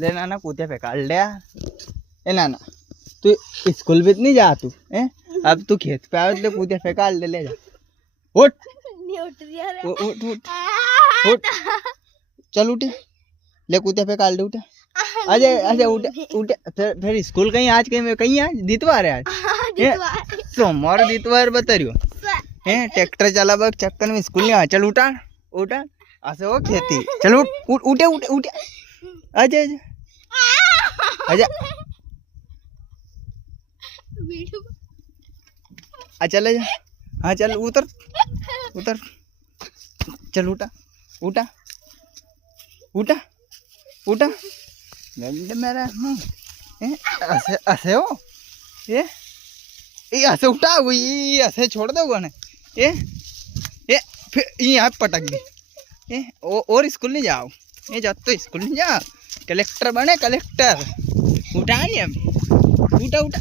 ले नाना कूदे पे काट ले यार। ए नाना तू स्कूल भी नहीं जा तू हैं? अब तू खेत पे आवे तो कूदे पे काट ले जा। उठ नहीं उठ रही है। उठ उठ उठ चल उठ ले कूदे पे काट ले उठ। अजय अजय उठ उठ फिर स्कूल कहीं आज कहीं आज दितवार है आज सोमवार दितवार बता रही हो हैं? ट्रैक्टर चला बग चक्कर में स्कूल नहीं आ। चल उठा उठा ऐसे हो खेती। चल उठ उठे उठे उठे अजय अजय अजय चल अजय हाँ चल उतर उतर चल उठा उठा उठा उठा मेरा ऐसे ऐसे हो ये ऐसे उठा हुई ऐसे छोड़ दो ने ये फिर यहाँ पटक दी ये और स्कूल नहीं जाओ ये जा तो स्कूल नहीं जा कलेक्टर बने कलेक्टर उठा नहीं हम उठा उठा